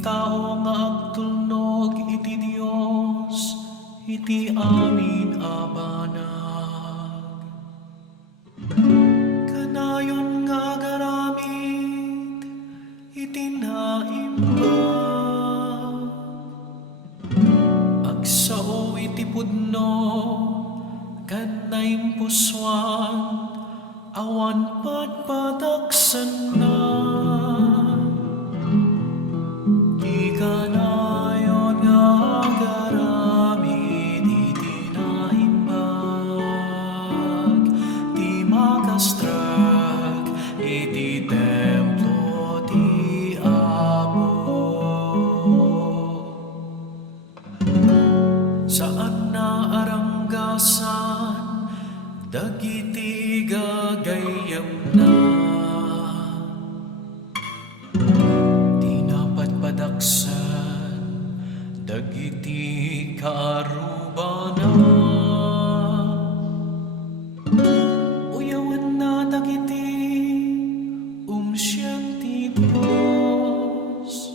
tao nga agtulnog iti Dios, iti amin abanag. Kanayon nga garamid iti naimbag, agsao iti pudno ken naimpuswan, awan padpadaksan na. Di kanayon nga garamid iti naimbag, di makastrag iti templo ti Amo. Saan na aranggasan dagiti gagayam na, di napadpadaksan dagiti kaarubana. Uyawan na dagiti umsyan ti Dios,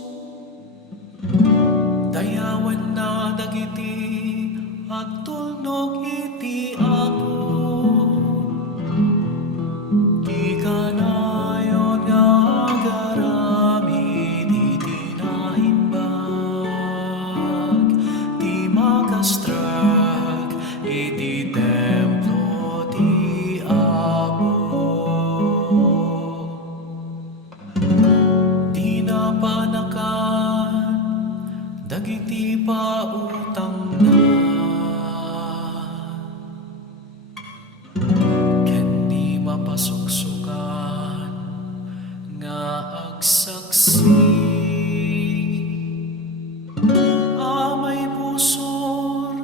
dayawan na dagiti agtulnog iti Apo. Di kanayon nga garamid iti naimbag, di makastrag iti templo ti Amo. Di napanakan dagiti pautang na, ken di mapasuksukan nga agsaksi. Amay pusor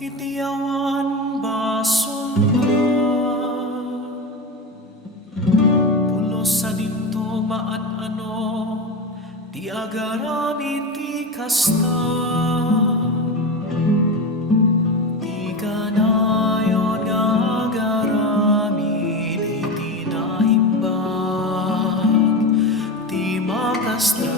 iti awan basol na, pulos sa dinto maan-ano ti agaramid ti kasta. Di kanayon nga garamid iti naimbag, di makastra